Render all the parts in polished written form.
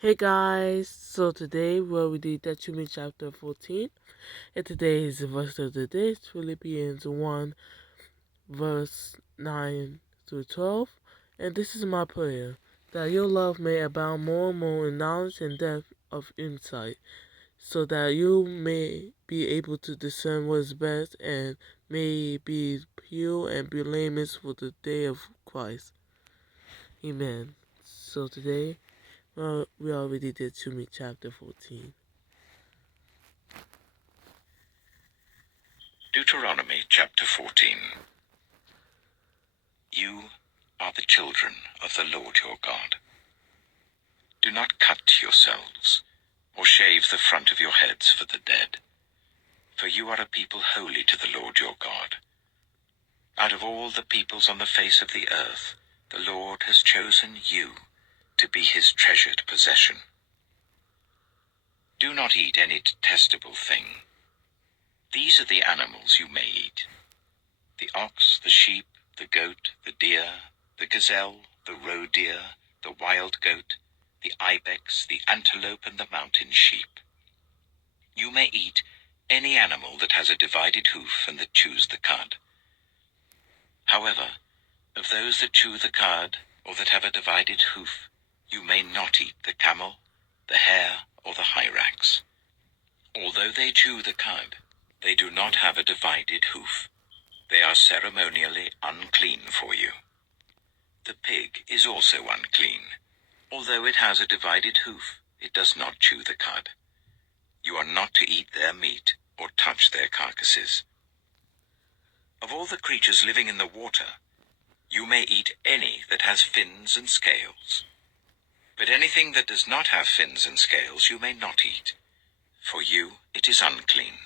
Hey guys, so today we'll read Deuteronomy Chapter 14, and today is the verse of the day, Philippians 1, verse 9 through 12, and this is my prayer, that your love may abound more and more in knowledge and depth of insight, so that you may be able to discern what is best and may be pure and blameless for the day of Christ. Amen. So today, we already did Deuteronomy Chapter 14. Deuteronomy Chapter 14. You are the children of the Lord your God. Do not cut yourselves, or shave the front of your heads for the dead, for you are a people holy to the Lord your God. Out of all the peoples on the face of the earth, the Lord has chosen you to be his treasured possession. Do not eat any detestable thing. These are the animals you may eat: the ox, the sheep, the goat, the deer, the gazelle, the roe deer, the wild goat, the ibex, the antelope, and the mountain sheep. You may eat any animal that has a divided hoof and that chews the cud. However, of those that chew the cud or that have a divided hoof, you may not eat the camel, the hare, or the hyrax. Although they chew the cud, they do not have a divided hoof. They are ceremonially unclean for you. The pig is also unclean. Although it has a divided hoof, it does not chew the cud. You are not to eat their meat or touch their carcasses. Of all the creatures living in the water, you may eat any that has fins and scales. But anything that does not have fins and scales you may not eat. For you it is unclean.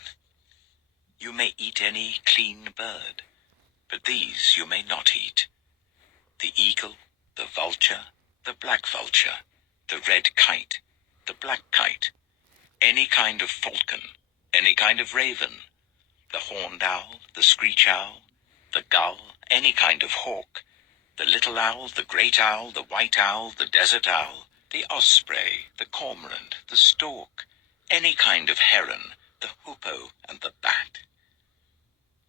You may eat any clean bird, but these you may not eat: the eagle, the vulture, the black vulture, the red kite, the black kite, any kind of falcon, any kind of raven, the horned owl, the screech owl, the gull, any kind of hawk, the little owl, the great owl, the white owl, the desert owl, the osprey, the cormorant, the stork, any kind of heron, the hoopoe, and the bat.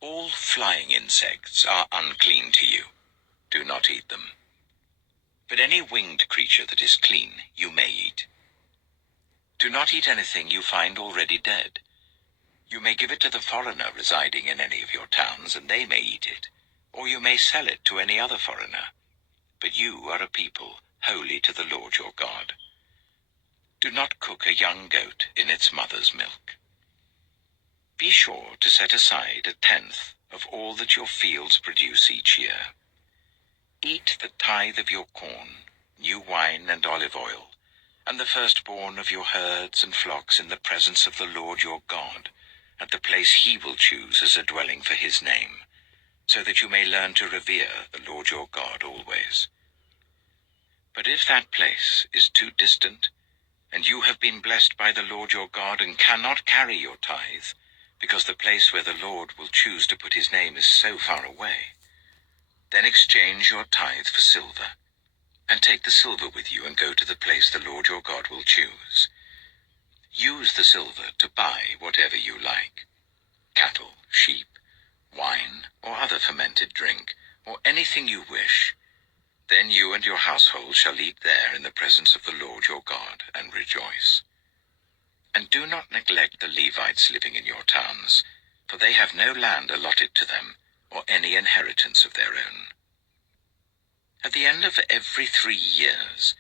All flying insects are unclean to you. Do not eat them. But any winged creature that is clean you may eat. Do not eat anything you find already dead. You may give it to the foreigner residing in any of your towns, and they may eat it, or you may sell it to any other foreigner. But you are a people holy to the Lord your God. Do not cook a young goat in its mother's milk. Be sure to set aside 1/10 of all that your fields produce each year. Eat the tithe of your corn, new wine and olive oil, and the firstborn of your herds and flocks in the presence of the Lord your God, at the place he will choose as a dwelling for his name, so that you may learn to revere the Lord your God always. But if that place is too distant, and you have been blessed by the Lord your God and cannot carry your tithe, because the place where the Lord will choose to put his name is so far away, then exchange your tithe for silver, and take the silver with you and go to the place the Lord your God will choose. Use the silver to buy whatever you like: cattle, sheep, wine, or other fermented drink, or anything you wish. Then you and your household shall eat there in the presence of the Lord your God and rejoice. And do not neglect the Levites living in your towns, for they have no land allotted to them, or any inheritance of their own. At the end of every 3 years,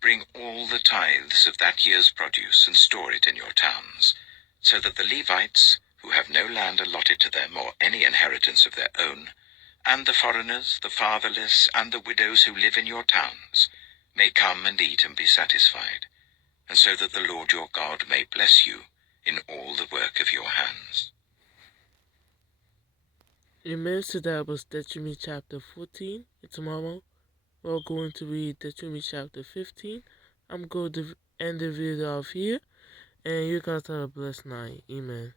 bring all the tithes of that year's produce and store it in your towns, so that the Levites, who have no land allotted to them or any inheritance of their own, and the foreigners, the fatherless, and the widows who live in your towns, may come and eat and be satisfied, and so that the Lord your God may bless you in all the work of your hands. Amen. So that was Deuteronomy Chapter 14. And tomorrow we're going to read Deuteronomy Chapter 15. I'm going to end the video off here. And you guys have a blessed night. Amen.